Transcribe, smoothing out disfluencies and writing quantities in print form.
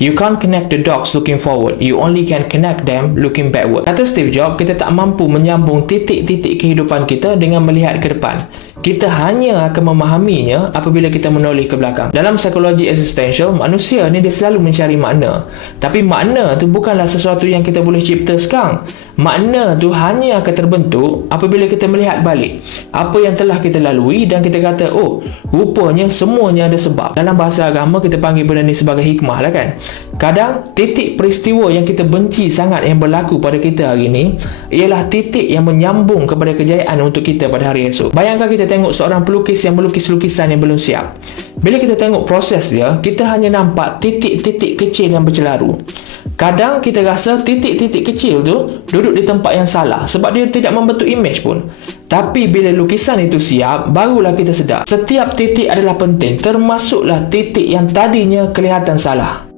You can't connect the dots looking forward. You only can connect them looking backward. Kata Steve Jobs, kita tak mampu menyambung titik-titik kehidupan kita dengan melihat ke depan. Kita hanya akan memahaminya apabila kita menoleh ke belakang. Dalam psikologi existential, manusia ni dia selalu mencari makna. Tapi makna tu bukanlah sesuatu yang kita boleh cipta sekarang. Makna tu hanya akan terbentuk apabila kita melihat balik apa yang telah kita lalui dan kita kata, oh, rupanya semuanya ada sebab. Dalam bahasa agama kita panggil benda ni sebagai hikmah lah kan. Kadang titik peristiwa yang kita benci sangat yang berlaku pada kita hari ni ialah titik yang menyambung kepada kejayaan untuk kita pada hari esok. Bayangkan kita tengok seorang pelukis yang melukis lukisan yang belum siap. Bila kita tengok proses dia, kita hanya nampak titik-titik kecil yang bercelaru. Kadang kita rasa titik-titik kecil tu duduk di tempat yang salah sebab dia tidak membentuk imej pun. Tapi bila lukisan itu siap, barulah kita sedar setiap titik adalah penting, termasuklah titik yang tadinya kelihatan salah.